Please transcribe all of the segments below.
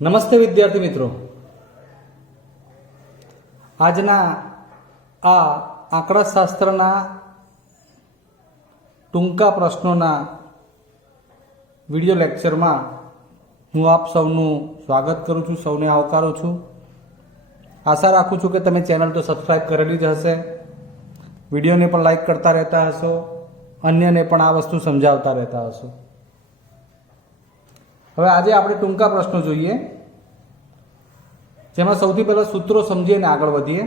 નમસ્તે વિદ્યાર્થી મિત્રો, આજના આ આંકડાશાસ્ત્રના ટૂંકા પ્રશ્નોના વિડિયો લેક્ચરમાં હું આપ સૌનું સ્વાગત કરું છું, સૌને આવકારું છું. આશા રાખું છું કે તમે ચેનલ તો સબસ્ક્રાઈબ કરેલી જ હશે, વિડીયોને પણ લાઈક કરતા રહેતા હશો, અન્યને પણ આ વસ્તુ સમજાવતા રહેતા હશો. હવે આજે આપણે ટૂંકા પ્રશ્નો જોઈએ, જેમાં સૌથી પહેલા સૂત્રો સમજીને આગળ વધીએ.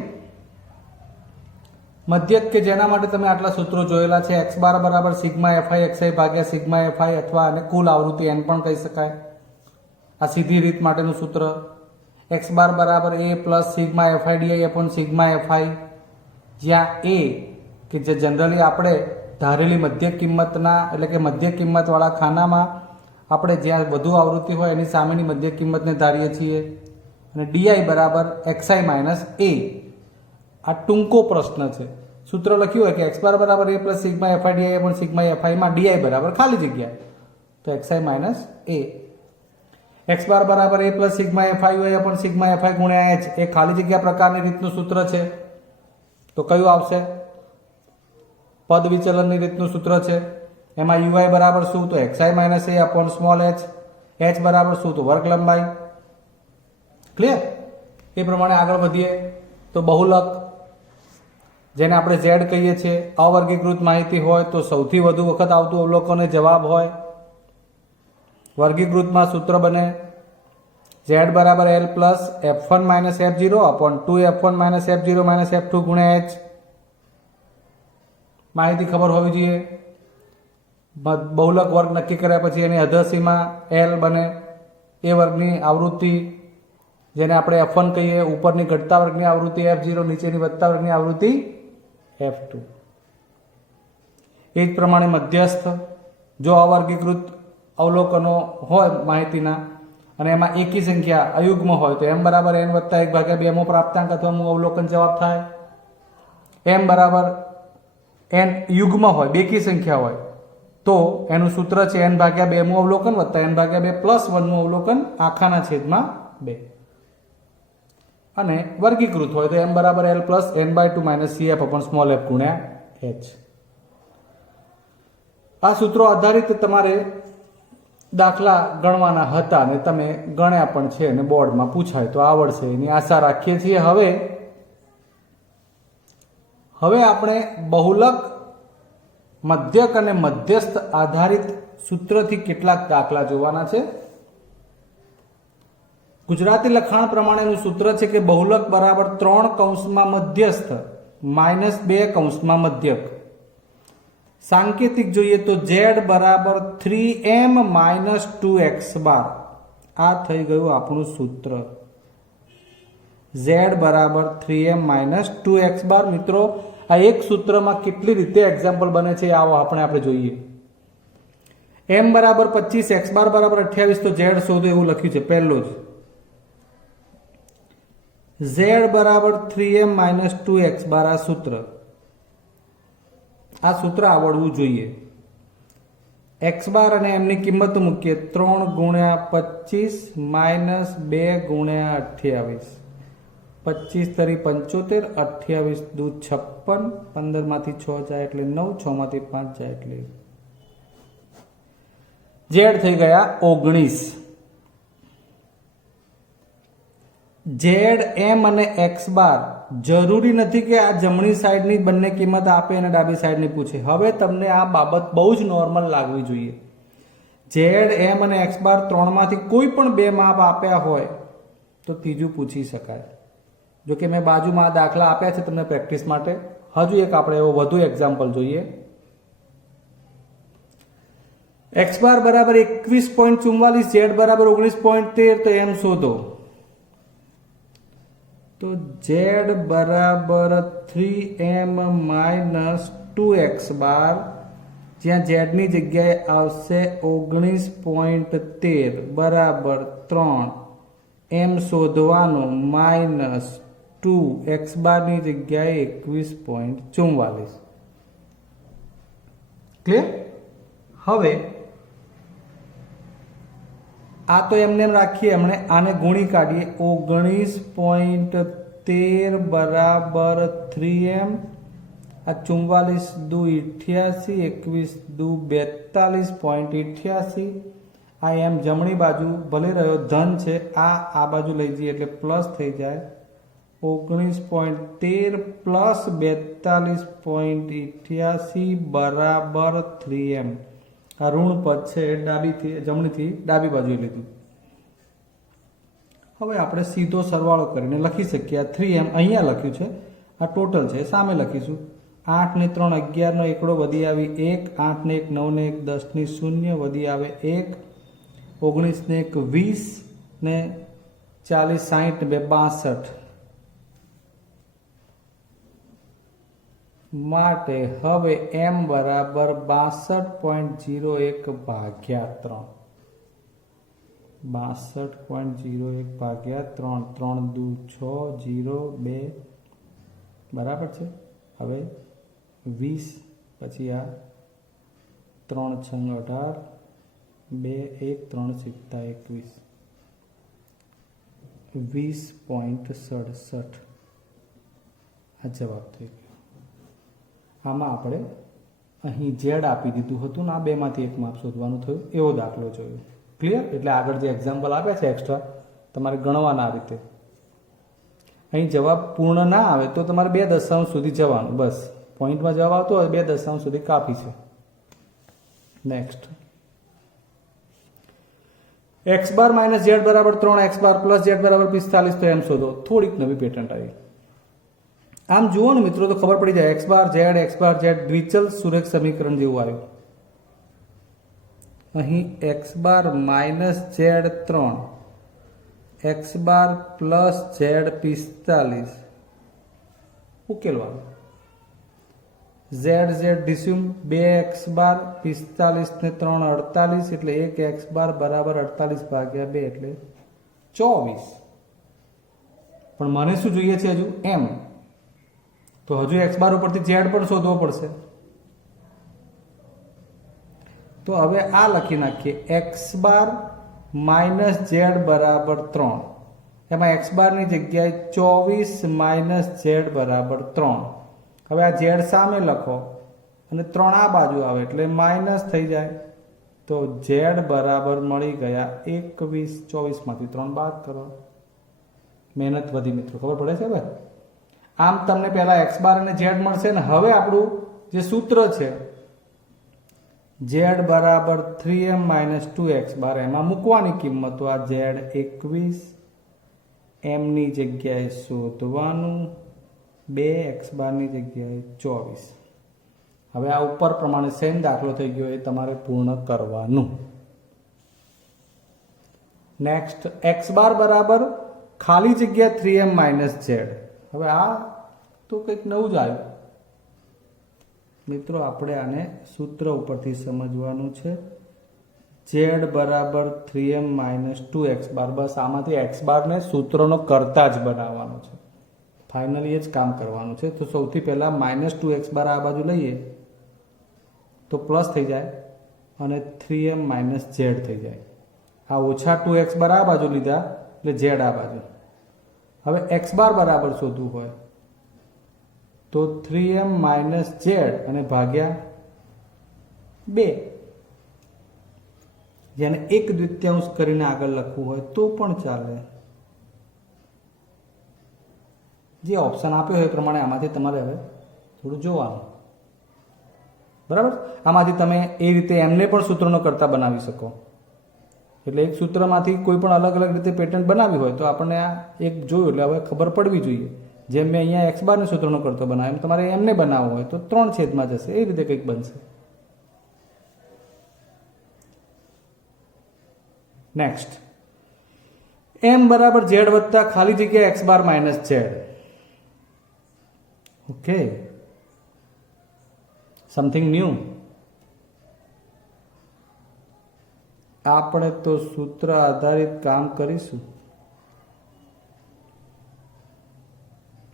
મધ્યક કે જેના માટે તમે આટલા સૂત્રો જોયેલા છે, x બાર બરાબર સિગ્મા એફઆઈ એક્સઆઈ ભાગ્યા સિગ્મા એફઆઈ, અથવા આને કુલ આવૃત્તિ n પણ કહી શકાય. આ સીધી રીત માટેનું સૂત્ર x બાર બરાબર a plus sigma FI DI upon sigma FI, જ્યાં a કે જે જનરલી આપણે ધારેલી મધ્યક કિંમતના એટલે કે મધ્યક કિંમતવાળા ખાનામાં આપણે જ્યાં વધુ આવૃત્તિ હોય એની સામેની મધ્યક કિંમતને ધારીએ છીએ, અને ડીઆઈ બરાબર એક્સઆઈ માઇનસ એ. આ ટૂંકો પ્રશ્ન છે. સૂત્ર લખ્યું હોય કે એક્સ બાર બરાબર એ પ્લસ સિગ્મા એફઆઈ ડીઆઈ પણ સિગ્મા એફઆઈમાં ડીઆઈ બરાબર ખાલી જગ્યા તો એક્સઆઈ માઇનસ એ. એક્સ બાર બરાબર એ પ્લસ સિગ્મા એફઆઈ હોય પણ સિગ્મા એફઆઈ ગુણ્યા એચ, એ ખાલી જગ્યા પ્રકારની રીતનું સૂત્ર છે. તો કયું આવશે? પદ વિચલનની રીતનું સૂત્ર છે. એમાં યુઆઈ બરાબર શું? તો એક્સઆઈ માઇનસ એ અપોન સ્મોલ એચ. એચ બરાબર શું? તો વર્ગ લંબાઈ. ક્લિયર? એ પ્રમાણે આગળ વધીએ તો બહુલક, જેને આપણે ઝેડ કહીએ છીએ, અવર્ગીકૃત માહિતી હોય તો સૌથી વધુ વખત આવતું અવલોકન જવાબ હોય. વર્ગીકૃતમાં સૂત્ર બને ઝેડ બરાબર L plus F1 minus F0 upon 2F1 minus F0 minus F2 ગુણ્યા એચ. માહિતી ખબર હોવી જોઈએ. બહુલક વર્ગ નક્કી કર્યા પછી એની અધસીમાં એલ બને. એ વર્ગની આવૃત્તિ જેને આપણે F1 કહીએ, ઉપરની ઘટતા વર્ગની આવૃત્તિ F0, નીચેની વધતા વર્ગની આવૃત્તિ F2. એ જ પ્રમાણે મધ્યસ્થ, જો અવર્ગીકૃત અવલોકનો હોય માહિતીના અને એમાં એકી સંખ્યા અયુગ્મ હોય તો m બરાબર n વત્તા 1 ભાગ્યા 2 મો પ્રાપ્તાંક અથવા મુ અવલોકન જવાબ થાય. m બરાબર n યુગ્મ હોય, બેકી સંખ્યા હોય તો એનું સૂત્ર છે n ભાગ્યા 2 મુ અવલોકન વત્તા n ભાગ્યા 2 પ્લસ 1 નું અવલોકન આખાના છેદમાં 2. અને વર્ગીકૃત હોય તો m બરાબર l plus n/2 minus cf upon small f ગુણ્યા h. આ સૂત્રો આધારિત તમારે દાખલા ગણવાના હતા ને તમે ગણ્યા પણ છે અને બોર્ડમાં પૂછાય તો આવડશે એની આશા રાખીએ છીએ. હવે આપણે બહુલક, મધ્યક અને મધ્યસ્થ આધારિત સૂત્રથી કેટલાક દાખલા જોવાના છે. ગુજરાતી લખાણ પ્રમાણેનું સૂત્ર છે કે બહુલક બરાબર 3 કૌંસમાં મધ્યસ્થ માઇનસ 2 કૌંસમાં મધ્યક. સાંકેતિક જોઈએ તો z બરાબર 3m માઇનસ 2x બાર. આ થઈ ગયું આપણું સૂત્ર, z બરાબર 3m માઇનસ 2x બાર. મિત્રો, આ એક સૂત્રમાં કેટલી રીતે એક્ઝામ્પલ બને છે આવો આપણે જોઈએ. m બરાબર 25, x બાર બરાબર 28, તો z શોધો એવું લખ્યું છે પહેલું જ. z બરાબર 3m માઇનસ 2x બાર આ સૂત્ર આવડવું જોઈએ. x બાર અને m ની કિંમત મૂકીએ 3 ગુણ્યા 25 માઇનસ 2 ગુણ્યા 28. 25 તરી 75, 28 દુ 56, 15 માંથી 6 જાય એટલે 9, 6 માંથી 5 જાય એટલે z થઈ ગયા 19. z, m અને x બાર જરૂરી નથી કે આ જમણી સાઈડની બંને કિંમત આપે અને ડાબી સાઈડની પૂછે. હવે તમને આ બાબત બહુ જ નોર્મલ લાગવી જોઈએ. z, m અને x બાર ત્રણમાંથી કોઈ પણ બે માપ આપ્યા હોય તો ત્રીજું પૂછી શકાય. જો કે મેં બાજુમાં દાખલા આપ્યા છે તમને પ્રેક્ટિસ માટે. હજુ એક આપણે એવો વધુ એક્ઝામ્પલ જોઈએ. x બાર બરાબર 21.44, z બરાબર 19.13, તો m શોધો. તો z બરાબર 3m માઇનસ 2x બાર, જ્યાં z ની જગ્યાએ આવશે 19.13 બરાબર 3, m શોધવાનો માઇનસ 2, x બાર ની જગ્યાએ 21.44. ક્લિયર? હવે આ તો એમને એમ રાખીએ, એમણે આને ગુણી કાઢીએ. 19.13 બરાબર 3m. આ 44 દુ 88, 21 દુ 42.88. આ એમ જમણી બાજુ ભલે રહ્યો ધન છે, આ બાજુ લઈ જઈએ એટલે પ્લસ થઈ જાય. 19.13 પ્લસ 42.88 બરાબર 3m. આ ઋણ પદ છે, જમણીથી ડાબી બાજુએ લીધું. હવે આપણે સીધો સરવાળો કરીને લખી શકીએ. આ 3m અહીંયા લખ્યું છે, આ ટોટલ છે, સામે લખીશું. 8 ને 3 11 નો એકડો વધી આવી 1, 8 ને 1 9 ને 1 10 ની 0 વધી આવે 1, 19 ને 1 20 ને 40 60 ને 2 62. માટે હવે m બરાબર 62.01 ભાગ્યા 3. 62.01 ભાગ્યા 3. 3 દુ 6 0 2 બરાબર છે. હવે 20 પછી આ 3 6 18 2 1 3 સિત્તા 21 20.67 આ જવાબ થઈ ગયો. આમાં આપણે અહીં ઝેડ આપી દીધું હતું ને આ બેમાંથી એક માપ શોધવાનું થયું, એવો દાખલો જોયો. ક્લિયર? એટલે આગળ જે એક્ઝામ્પલ આપ્યા છે એક્સ્ટ્રા તમારે ગણવાના આ રીતે. અહીં જવાબ પૂર્ણ ના આવે તો તમારે 2 દશાંશ સુધી જવાનું. બસ પોઈન્ટમાં જવાબ આવતો હોય 2 દશાંશ સુધી કાફી છે. નેક્સ્ટ, x બાર માઇનસ ઝેડ બરાબર 3, x બાર પ્લસ ઝેડ બરાબર 45. તો એમ શોધો. થોડીક નવી પેટર્ન આવી. આમ જુઓ ને મિત્રો તો ખબર પડી જાય. x બાર ઝેડ દ્વિચલ સુરેખ સમીકરણ જેવું આવ્યું. અહીં x બાર માઇનસ ઝેડ 3, x બાર પ્લસ ઝેડ 45 ઉકેલવાનું. ઝેડ ડિસ્યુમ 2x બાર 45 ને 3 48 એટલે 1x બાર બરાબર 48 ભાગ્યા 2 એટલે 24. પણ મને શું જોઈએ છે હજુ? m. તો હજુ x બાર ઉપરથી z પણ શોધવો પડશે. તો હવે આ લખી નાખીએ. x બાર માઇનસ ઝેડ બરાબર 3. એમાં x બારની જગ્યાએ 24 માઇનસ ઝેડ બરાબર 3. હવે આ ઝેડ સામે લખો અને 3 આ બાજુ આવે એટલે માઇનસ થઈ જાય. તો ઝેડ બરાબર મળી ગયા 21. 24 માંથી 3 બાદ કરો. મહેનત વધી મિત્રો, ખબર પડે છે હવે? આમ તમને પહેલા x બાર અને ઝેડ મળશે ને હવે આપણું જે સૂત્ર છે z બરાબર 3m માઇનસ 2x બાર એમાં મૂકવાની કિંમત. તો આ z 21 m ની જગ્યાએ શોધવાનું 2x બારની જગ્યાએ 24. હવે આ ઉપર પ્રમાણે સેમ દાખલો થઈ ગયો, એ તમારે પૂર્ણ કરવાનું. નેક્સ્ટ, x બાર બરાબર ખાલી જગ્યા 3m માઇનસ ઝેડ. હવે આ તો કંઈક નવું જ આવ્યું મિત્રો. આપણે આને સૂત્ર ઉપરથી સમજવાનું છે. z બરાબર 3m માઇનસ 2x બાર. બસ આમાંથી x બારને સૂત્રનો કરતા જ બનાવવાનો છે. ફાઇનલી એ જ કામ કરવાનું છે. તો સૌથી પહેલા માઇનસ 2x બાર આ બાજુ લઈએ તો પ્લસ થઈ જાય અને 3m માઇનસ ઝેડ થઈ જાય. આ ઓછા 2x બાર આ બાજુ લીધા એટલે z આ બાજુ. હવે x બાર બરાબર શોધવું હોય તો 3m માઇનસ ઝેડ અને ભાગ્યા 2, જેને 1/2 કરીને આગળ લખવું હોય તો પણ ચાલે. જે ઓપ્શન આપ્યો હોય એ પ્રમાણે આમાંથી તમારે હવે થોડું જોવાનું. બરાબર? આમાંથી તમે એ રીતે એમને પણ સૂત્રોનો કરતા બનાવી શકો. એટલે એક સૂત્રમાંથી કોઈ પણ અલગ અલગ રીતે પેટર્ન બનાવી હોય તો આપણને આ એક જોયું એટલે હવે ખબર પડવી જોઈએ. જેમ મેં અહીંયા x બારને સૂત્રનો કરતો બનાવ્યો એમ તમારે એમને બનાવવો હોય તો 3/માં જશે. એ રીતે કંઈક બનશે. નેક્સ્ટ, m બરાબર z વત્તા ખાલી જગ્યા x બાર minus Z. Okay, something new. આપણે તો સૂત્ર આધારિત કામ કરીશું.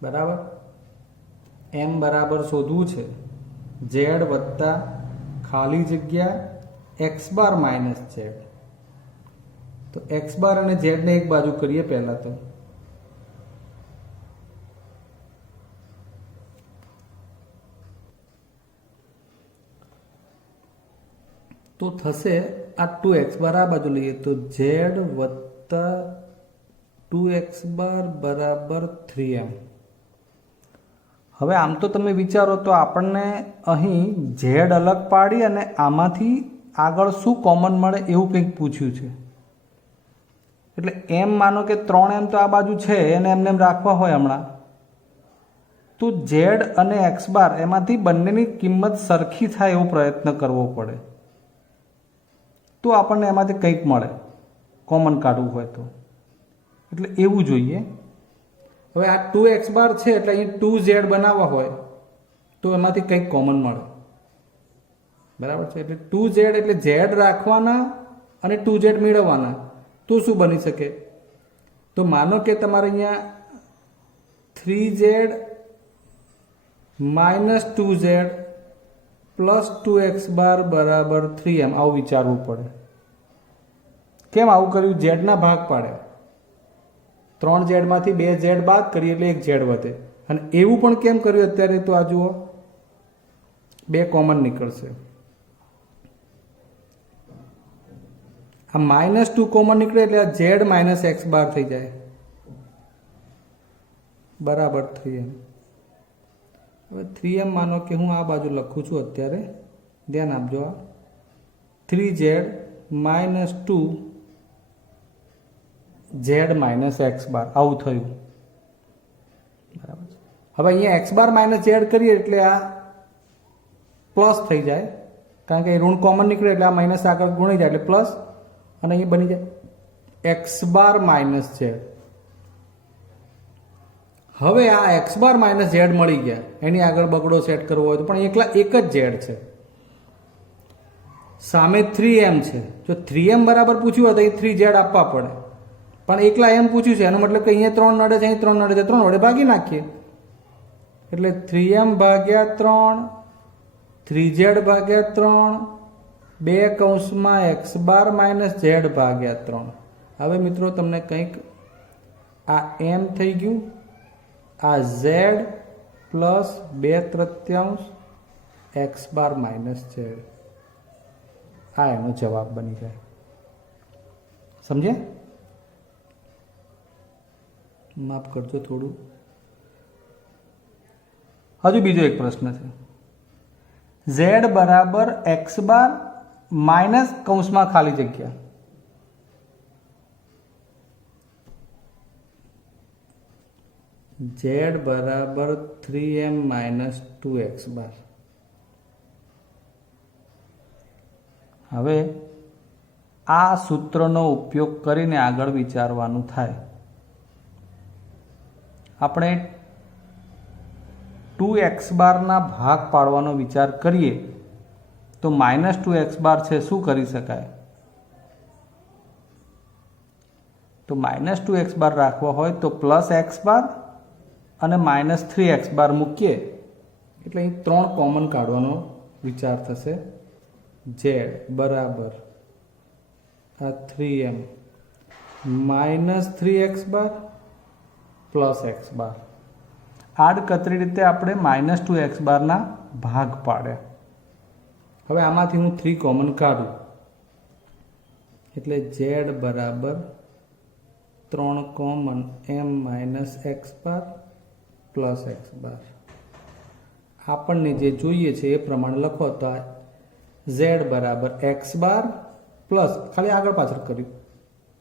બરાબર? m બરાબર શોધવું છે z વત્તા ખાલી જગ્યા x બાર માઇનસ ઝેડ. તો એક્સ બાર અને ઝેડ ને એક બાજુ કરીએ પહેલા તો થશે આ 2x બાર આ બાજુ લઈએ તો z વત્તા 2x બાર બરાબર 3m. હવે આમ તો તમે વિચારો તો આપણને અહીં z અલગ પાડી અને આમાંથી આગળ શું કોમન મળે એવું કંઈક પૂછ્યું છે. એટલે એમ માનો કે 3m તો આ બાજુ છે એને એમને એમ રાખવા હોય હમણાં તો z અને x બાર એમાંથી બંનેની કિંમત સરખી થાય એવો પ્રયત્ન કરવો પડે તો આપણને એમાંથી કંઈક મળે કોમન કાઢવું હોય તો. એટલે એવું જોઈએ. હવે આ 2x બાર છે એટલે અહીં 2z બનાવવા હોય તો એમાંથી કંઈક કોમન મળે, બરાબર છે. એટલે 2z એટલે z રાખવાના અને 2z મેળવવાના તો શું બની શકે? તો માનો કે તમારે અહીંયા 3z minus 2z plus 2x બાર બરાબર 3m આવું વિચારવું પડે. કેમ આવું કર્યું? ઝેડના ભાગ પાડ્યા. 3z માંથી 2z બાદ કરીએ એટલે 1z વધે. અને એવું પણ કેમ કર્યું અત્યારે? તો આ જુઓ 2 કોમન નીકળશે. આ -2 કોમન નીકળે એટલે આ z માઇનસ x બાર થઈ જાય બરાબર 3m. હવે 3m માનો કે હું આ બાજુ લખું છું અત્યારે, ધ્યાન આપજો. આ 3z minus 2z minus x બાર આવું થયું, બરાબર છે. હવે અહીંયા x બાર માઇનસ z કરીએ એટલે આ પ્લસ થઈ જાય કારણ કે ઋણ કોમન નીકળે એટલે આ માઇનસ આગળ ગુણી જાય એટલે પ્લસ અને અહીં બની જાય x બાર માઇનસ z. હવે આ x બાર માઇનસ z મળી ગયા, એની આગળ બગડો સેટ કરવો હોય તો પણ એકલા એક જ z છે, સામે 3m છે. જો 3m બરાબર પૂછ્યું હોય તો અહીં 3z આપવા પડે, પણ એકલા એમ પૂછ્યું છે એનો મતલબ કે અહીંયા 3 નડે છે, અહીં 3 નડે છે, 3 વડે ભાગી નાખીએ એટલે 3m ભાગ્યા 3 3z ભાગ્યા 3 2 કૌંસમાં x બાર માઇનસ z ભાગ્યા 3. હવે મિત્રો તમને કંઈક આ m થઈ ગયું, આ z પ્લસ 2/3 x બાર માઇનસ z, આ એનો જવાબ બની જાય. સમજે? માફ કરજો થોડું. હજુ બીજો એક પ્રશ્ન છે. z બરાબર x બાર માઇનસ કૌંસમાં ખાલી જગ્યા z બરાબર 3m માઇનસ 2x બાર. હવે આ સૂત્રનો ઉપયોગ કરીને આગળ વિચારવાનું થાય. આપણે 2x બારના ભાગ પાડવાનો વિચાર કરીએ તો માઇનસ 2x બાર છે શું કરી શકાય? તો માઇનસ 2x બાર રાખવા હોય તો પ્લસ x બાર અને માઇનસ 3x બાર મૂકીએ એટલે અહીં 3 કોમન કાઢવાનો વિચાર થશે. z બરાબર આ 3m માઇનસ 3x બાર પ્લસ x બાર. આડકતરી રીતે આપણે માઇનસ 2x બારના ભાગ પાડ્યા. હવે આમાંથી હું 3 કોમન કાઢું એટલે z બરાબર 3 કોમન m માઇનસ x બાર પ્લસ x બાર. આપણને જે જોઈએ છે એ પ્રમાણે લખો તો z બરાબર x બાર પ્લસ ખાલી આગળ પાછળ કર્યું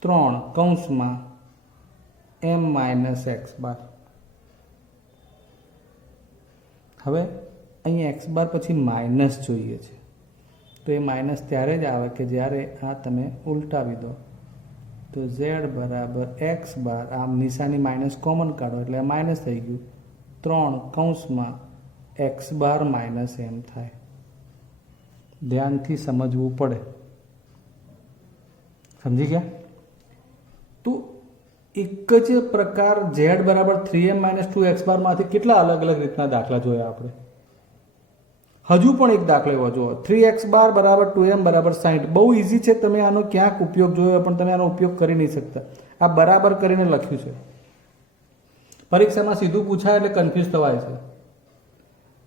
3 કૌંસમાં m માઇનસ x બાર. હવે અહીંયા x બાર પછી માઇનસ જોઈએ છે તો એ માઇનસ ત્યારે જ આવે કે જ્યારે આ તમે ઉલટાવી દો તો z બરાબર x બાર, આમ નિશાની માઇનસ કોમન કાઢો એટલે માઇનસ થઈ ગયું 3 કૌંસમાં x બાર માઇનસ m થાય. ધ્યાનથી સમજવું પડે. સમજી ગયા? તો એક જ પ્રકાર z બરાબર 3m માઇનસ 2x બારમાંથી કેટલા અલગ અલગ રીતના દાખલા જોયા આપણે. હજુ પણ એક દાખલો એવો જુઓ 3x બાર બરાબર 2m બરાબર 60. બહુ ઇઝી છે, તમે આનો ક્યાંક ઉપયોગ જોયો પણ તમે આનો ઉપયોગ કરી નહીં શકતા. આ બરાબર કરીને લખ્યું છે. પરીક્ષામાં સીધું પૂછાય એટલે કન્ફ્યુઝ થવાય છે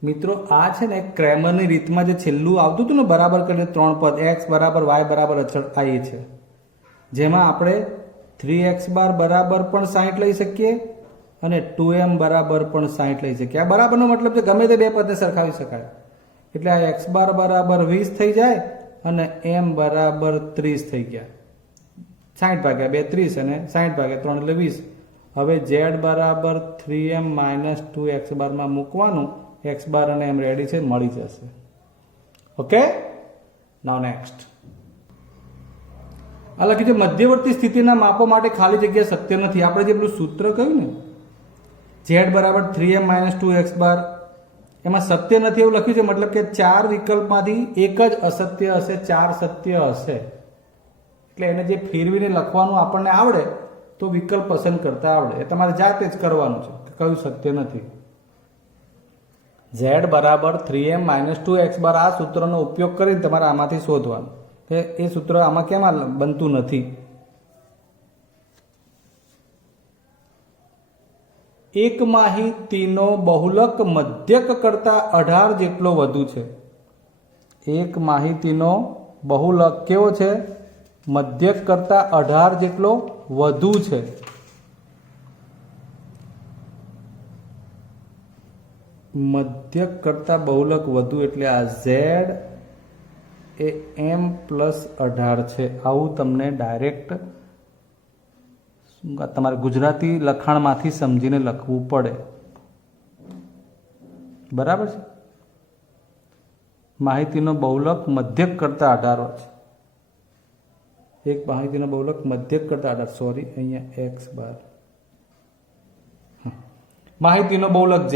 મિત્રો. આ છે ને ક્રેમરની રીતમાં જે છેલ્લું આવતું હતું ને બરાબર કરીને 3 પદ x બરાબર y બરાબર અચળ આ એ છે, જેમાં આપણે 3x બાર બરાબર પણ 60 લઈ શકીએ અને 2m બરાબર પણ 60 લઈ શકીએ. આ બરાબરનો મતલબ છે ગમે તે બે પદને સરખાવી શકાય. એટલે આ x બાર બરાબર 20 થઈ જાય અને m બરાબર 30 થઈ ગયા. 60 ભાગ્યા 2 30 અને 60 ભાગ્યા 3 એટલે 20. હવે z બરાબર 3m માઇનસ 2x બારમાં મૂકવાનું. x બાર અને m રેડી છે, મળી જશે. Okay, now next. આ લખ્યું છે મધ્યવર્તી સ્થિતિના માપો માટે ખાલી જગ્યા સત્ય નથી. આપણે જે પેલું સૂત્ર કહ્યું ને z બરાબર 3m માઇનસ 2x બાર, એમાં સત્ય નથી એવું લખ્યું છે. મતલબ કે 4 વિકલ્પમાંથી એક જ અસત્ય હશે, 4 સત્ય હશે. એટલે એને જે ફેરવીને લખવાનું આપણને આવડે તો વિકલ્પ પસંદ કરતા આવડે. એ તમારે જાતે જ કરવાનું છે કે કયું સત્ય નથી. z બરાબર 3m માઇનસ 2x બાર, આ સૂત્રનો ઉપયોગ કરીને તમારે આમાંથી શોધવાનું કે એ સૂત્ર આમાં કેમ બનતું નથી. એક માહિતીનો બહુલક મધ્યક કરતા 18 જેટલો વધુ છે. એક માહિતીનો બહુલક કેવો છે? મધ્યક કરતા 18 જેટલો વધુ છે. મધ્યક કરતા બહુલક વધુ એટલે આ z એ m પ્લસ 18 છે. આવું તમને ડાયરેક્ટ તમારે ગુજરાતી લખાણમાંથી સમજીને લખવું પડે. બરાબર છે. માહિતીનો બહુલક મધ્યક કરતા 18 છે. એક માહિતીનો બહુલક મધ્યક કરતા 18, સોરી અહીંયા x બાર. માહિતીનો બહુલક z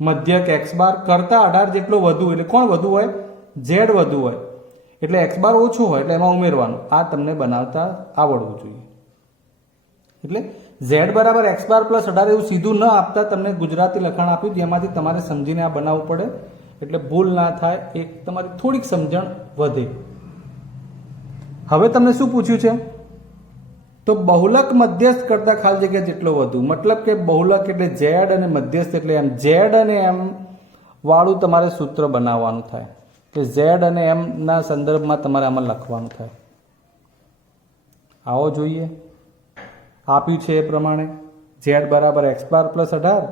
મધ્યક x બાર કરતા 18 જેટલો વધુ, એટલે કોણ વધુ હોય? z વધુ હોય. એટલે x બાર ઓછું હોય એટલે એમાં ઉમેરવાનું. આ તમને બનાવતા આવડવું જોઈએ. એટલે z બરાબર x બાર પ્લસ 18 એવું સીધું ન આપતા તમને ગુજરાતી લખાણ આપ્યું, જેમાંથી તમારે સમજીને આ બનાવવું પડે. એટલે ભૂલ ના થાય, એક તમારી થોડીક સમજણ વધે. હવે તમને શું પૂછ્યું છે? તો બહુલક મધ્યસ્થ કરતા ખાલી જગ્યા જેટલો વધુ. મતલબ કે બહુલક એટલે z અને મધ્યસ્થ એટલે m. z અને m વાળું તમારે સૂત્ર બનાવવાનું થાય કે z અને m ના સંદર્ભમાં તમારે આમાં લખવાનું થાય. આવો જોઈએ. આપ્યું છે એ પ્રમાણે z બરાબર x બાર પ્લસ 18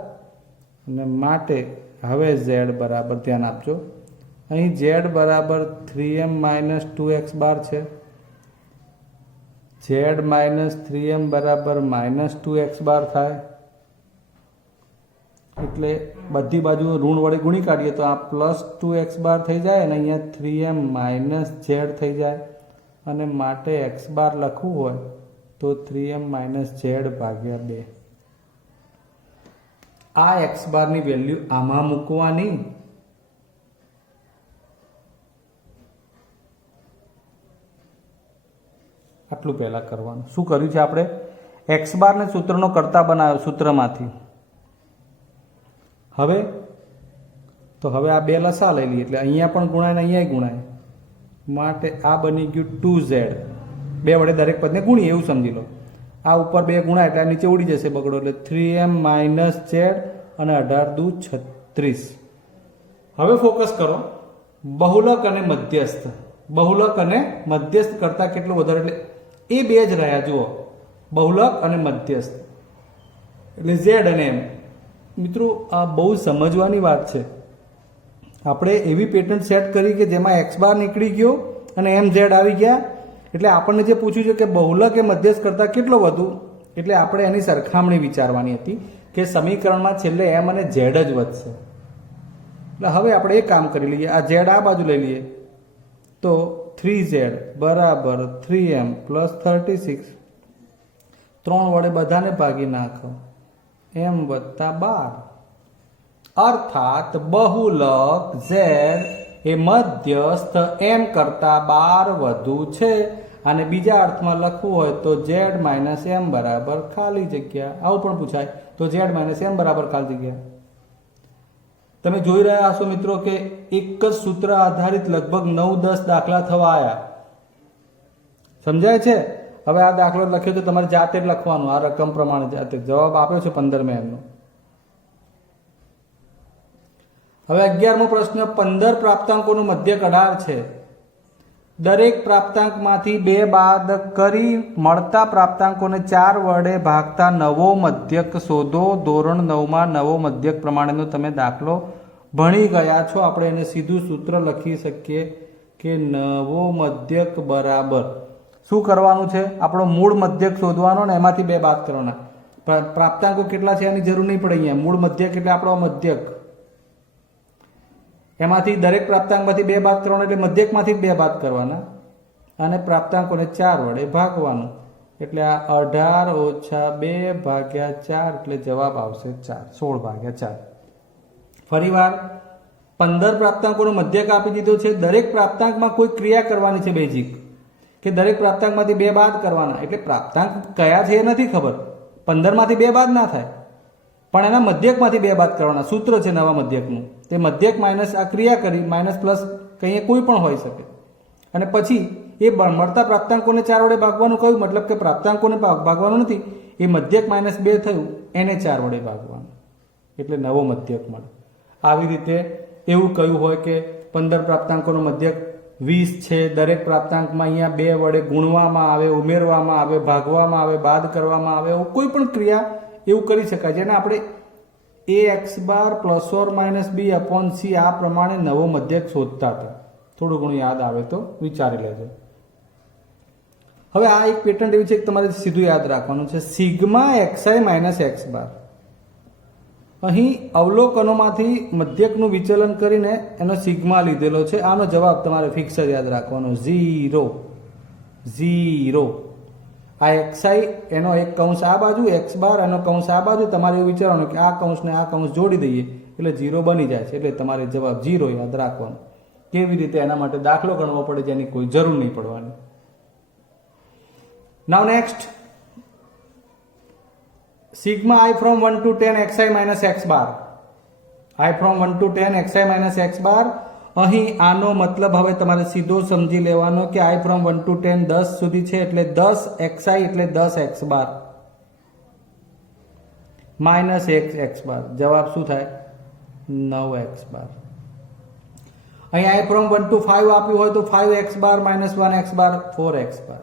અને માટે હવે z બરાબર, ધ્યાન આપજો, અહીં z બરાબર 3m માઇનસ 2x બાર છે. z માઇનસ 3m બરાબર માઇનસ 2x બાર થાય. એટલે બધી બાજુ ઋણ વડે ગુણી કાઢીએ તો આ પ્લસ 2x બાર થઈ જાય અને અહીંયા 3m માઇનસ z થઈ જાય. અને માટે x બાર લખવું હોય તો 3m માઇનસ z ભાગ્યા 2. આ x બારની વેલ્યુ આમાં મૂકવાની. આટલું પહેલા કરવાનું. શું કર્યું છે આપણે? x બારને સૂત્રનો કરતા બનાવ્યો સૂત્રમાંથી. હવે આ બે લસા લઈ લઈએ એટલે અહીંયા પણ ગુણાય ને અહીંયા ગુણાય. માટે આ બની ગયું 2z. બે વડે દરેક પદને ગુણીએ એવું સમજી લો. આ ઉપર બે ગુણાય એટલે આ નીચે ઉડી જશે બગડો. એટલે 3m માઇનસ z અને 18 દુ 36. હવે ફોકસ કરો બહુલક અને મધ્યસ્થ. બહુલક અને મધ્યસ્થ કરતા કેટલું વધારે, એટલે એ બે જ રહ્યા. જુઓ, બહુલક અને મધ્યસ્થ એટલે z અને m. મિત્રો આ બહુ સમજવાની વાત છે. આપણે એવી પેટર્ન સેટ કરી કે જેમાં x બાર નીકળી ગયો અને mz આવી ગયા. એટલે આપણને જે પૂછ્યું છે કે બહુલક એ મધ્યસ્થ કરતા કેટલો વધુ, એટલે આપણે એની સરખામણી વિચારવાની હતી કે સમીકરણમાં છેલ્લે m અને z જ વધશે. એટલે હવે આપણે એ કામ કરી લઈએ. આ z આ બાજુ લઈ લઈએ તો 3z બરાબર 3m પ્લસ 36. 3 વડે બધાને ભાગી નાખો, m વત્તા 12. અર્થાત બહુલક z એ મધ્યસ્થ m કરતા 12 વધુ છે. અને બીજા અર્થમાં લખવું હોય તો z માઇનસ m બરાબર ખાલી જગ્યા. આવું પણ પૂછાય તો z માઇનસ m બરાબર ખાલી જગ્યા. તમે જોઈ રહ્યા હશો મિત્રો કે એક જ સૂત્ર આધારિત લગભગ 9-10 દાખલા થવા આવ્યા. સમજાય છે? હવે આ દાખલો લખ્યો તો તમારે જાતે જ લખવાનું, આ રકમ પ્રમાણે જાતે. જવાબ આપ્યો છે 15 મેં એમનો. હવે 11મો પ્રશ્ન, 15 પ્રાપ્તાંકોનું મધ્યક 18 છે. દરેક પ્રાપ્તાંકમાંથી 2 બાદ કરી મળતા પ્રાપ્તાંકોને 4 વડે ભાગતા નવો મધ્યક શોધો. ધોરણ 9માં નવો મધ્યક પ્રમાણેનો તમે દાખલો ભણી ગયા છો. આપણે એને સીધું સૂત્ર લખી શકીએ કે નવો મધ્યક બરાબર શું કરવાનું છે? આપણો મૂળ મધ્યક શોધવાનો ને એમાંથી 2 બાદ કરવાના. પ્રાપ્તાંકો કેટલા છે એની જરૂર નહીં પડે. અહીંયા મૂળ મધ્યક એટલે આપણો મધ્યક, એમાંથી દરેક પ્રાપ્તાંકમાંથી 2 બાદ કરવાના એટલે મધ્યકમાંથી 2 બાદ કરવાના અને પ્રાપ્તાંકોને 4 વડે ભાગવાનું. એટલે આ 18 ઓછા 2 ભાગ્યા 4 એટલે જવાબ આવશે 4, 16 ભાગ્યા 4. ફરીવાર 15 પ્રાપ્તાંકોનો મધ્યક આપી દીધો છે. દરેક પ્રાપ્તાંકમાં કોઈ ક્રિયા કરવાની છે બેઝિક, કે દરેક પ્રાપ્તાંકમાંથી 2 બાદ કરવાના. એટલે પ્રાપ્તાંક કયા છે એ નથી ખબર, 15માંથી 2 બાદ ના થાય, પણ એના મધ્યકમાંથી 2 બાદ કરવાના. સૂત્ર છે નવા મધ્યકનું, તે મધ્યક માઇનસ આ ક્રિયા કરી માઇનસ પ્લસ કંઈ કોઈ પણ હોઈ શકે. અને પછી એ મળતા પ્રાપ્તાંકોને 4 વડે ભાગવાનું કહ્યું, મતલબ કે પ્રાપ્તાંકોને ભાગવાનું નથી, એ મધ્યક માઇનસ 2 થયું એને 4 વડે ભાગવાનું, એટલે નવો મધ્યક મળે. આવી રીતે એવું કહ્યું હોય કે 15 પ્રાપ્તાંકોનો મધ્યક 20 છે. દરેક પ્રાપ્તાંકમાં અહીંયા 2 વડે ગુણવામાં આવે, ઉમેરવામાં આવે, ભાગવામાં આવે, બાદ કરવામાં આવે, એવું કોઈ પણ ક્રિયા એવું કરી શકાય, જેને આપણે ax bar plus or minus b upon c આ પ્રમાણે નવો મધ્યક શોધતા હતા. થોડું ઘણું યાદ આવે તો વિચારી લેજો. હવે આ એક પેટર્ન એવી છે કે તમારે સીધું યાદ રાખવાનું છે, સિગ્મા xi માઇનસ x બાર. અહીં અવલોકનોમાંથી મધ્યકનું વિચલન કરીને એનો સિગ્મા લીધેલો છે. આનો જવાબ તમારે ફિક્સ જ યાદ રાખવાનો, 0 0. આ xi એનો એક કૌંસ આ બાજુ, x બાર એનો કૌંસ આ બાજુ. તમારે એવું વિચારવાનું કે આ કૌંસને આ કૌંસ જોડી દઈએ એટલે 0 બની જાય છે. એટલે તમારે જવાબ 0 યાદ રાખવાનો. કેવી રીતે? એના માટે દાખલો ગણવો પડે જેની કોઈ જરૂર નહીં પડવાની. નાઉ next, sigma i from 1 to 10 xi minus x bar. I from 1 to 10 xi minus x bar. અહીં આનો મતલબ હવે તમારે સીધો સમજી લેવાનો કે i from 1 to 10 10 સુધી છે, એટલે 10 xi એટલે 10 x બાર માઇનસ x બાર. જવાબ શું થાય? 9 x બાર. અહીં i from 1 to 5 આપ્યું હોય તો 5 x બાર minus 1 x bar 4 x bar.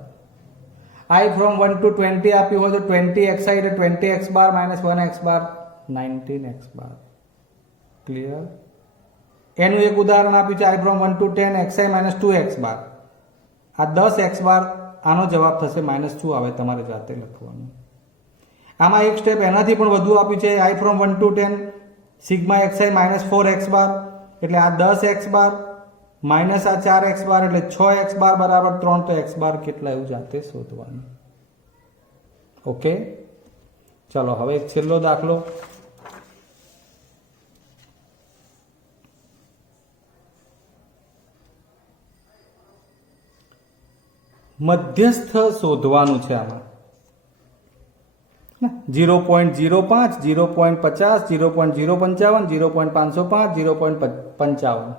i from 1 to 20 આપ્યું હોય તો 20 xi એટલે 20 x બાર માઇનસ 1 x બાર 19 x બાર. ક્લિયર? એનું એક ઉદાહરણ આપ્યું છે, i from 1 to 10 xi minus 2 x બાર. આ 10 x બાર, આનો જવાબ થશે -2. આવે તમારે જાતે લખવાનું. આમાં એક સ્ટેપ એનાથી પણ વધુ આપ્યું છે, i from 1 to 10 sigma xi minus 4 x બાર. એટલે આ 10 x બાર માઇનસ આ 4 x બાર એટલે 6 x બાર બરાબર 3. તો x બાર કેટલા એવું જાતે શોધવાનું. ઓકે, ચલો હવે એક છેલ્લો દાખલો. મધ્યસ્થ શોધવાનું છે. આમાં 0.05 0.50 0.055 0.505 0.55.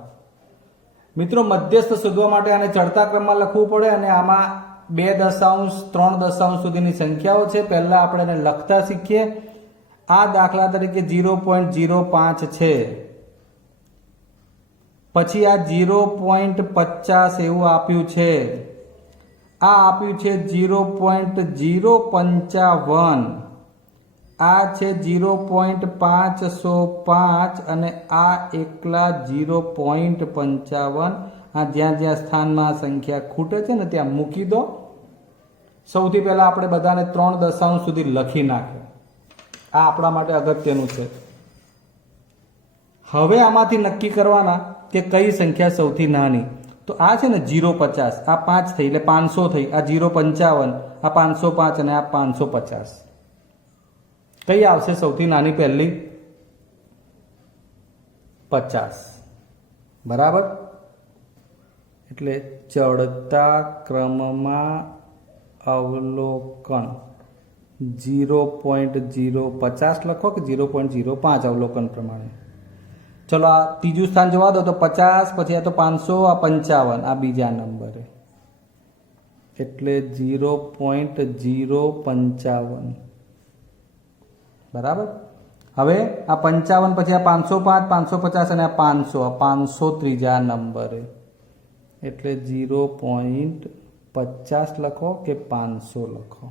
મિત્રો, મધ્યસ્થ શોધવા માટે આને ચડતા ક્રમમાં લખવું પડે અને આમાં 2 દશાંશ 3 દશાંશ સુધીની સંખ્યાઓ છે. પહેલા આપણે એને લખતા શીખીએ. આ દાખલા તરીકે 0.05 છે, પછી આ 0.50 એવું આપ્યું છે, આ આપ્યું છે 0.055, આ છે 0.505 અને આ એકલા 0.55. આ જ્યાં જ્યાં સ્થાનમાં સંખ્યા ખૂટે છે ને ત્યાં મૂકી દો. સૌથી પહેલા આપણે બધાને 3 દશાંશ સુધી લખી નાખે. આ આપણા માટે અગત્યનું છે. હવે આમાંથી નક્કી કરવાના કે કઈ સંખ્યા સૌથી નાની. તો આ છે ને 0.50, આ 5 થઈ એટલે 500 થઈ. આ 0.55, આ 505 અને આ 550. કઈ આવશે સૌથી નાની? પહેલી 50. બરાબર? એટલે ચડતા ક્રમમાં અવલોકન 0.050 લખો કે 0.05 અવલોકન પ્રમાણે. ચલો આ ત્રીજું સ્થાન જોવા દો તો 50, પછી આ તો 500, આ 55, આ બીજા નંબરે, એટલે 0.055 બરાબર. હવે આ 55 પછી આ 505, 550 અને આ 500, આ 500 ત્રીજા નંબરે, એટલે 0.50 લખો કે 500 લખો.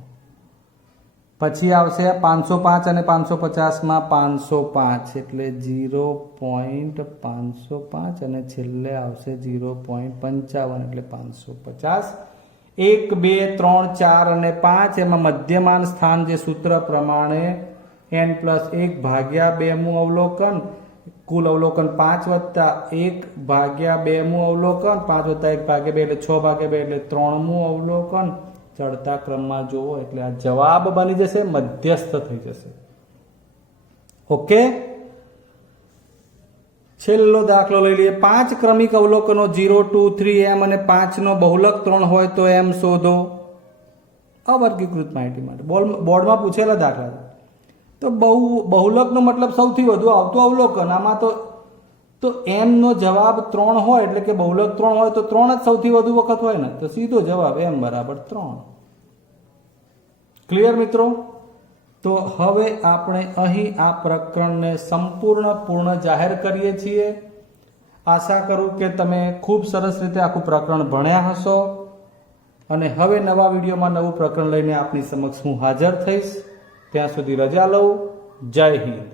પછી આવશે 505 અને 550 માં 505, એટલે 0.505 અને છેલ્લે આવશે 0.55 એટલે 550. 1, 2, 3, 4 અને 5 એમાં મધ્યમાન સ્થાન જે સૂત્ર પ્રમાણે n+1/2મું અવલોકન, કુલ અવલોકન 5 વત્તા 1/2મું અવલોકન, 5 વત્તા 1/2 એટલે 6/2 એટલે 3મું અવલોકન ચડતા ક્રમમાં જોવો એટલે આ જવાબ બની જશે, મધ્યસ્થ થઈ જશે. ઓકે. છેલ્લો દાખલો લઈ લઈએ. 5 ક્રમિક અવલોકનો 0, 2, 3 m અને 5 નો બહુલક 3 હોય તો m શોધો. અવર્ગીકૃત માહિતી માટે બોર્ડમાં પૂછેલા દાખલા. તો બહુલકનો મતલબ સૌથી વધુ આવતું અવલોકન. આમાં તો m નો જવાબ 3 હોય એટલે કે બહુલક 3 હોય તો 3 જ સૌથી વધુ વખત હોય ને, તો સીધો જવાબ m બરાબર 3. ક્લિયર મિત્રો? તો હવે આપણે અહીં આ પ્રકરણને પૂર્ણ જાહેર કરીએ છીએ. આશા કરું કે તમે ખૂબ સરસ રીતે આખું પ્રકરણ ભણ્યા હશો અને હવે નવા વિડીયોમાં નવું પ્રકરણ લઈને આપની સમક્ષ હું હાજર થઈશ. ત્યાં સુધી રજા લઉં. જય હિન્દ.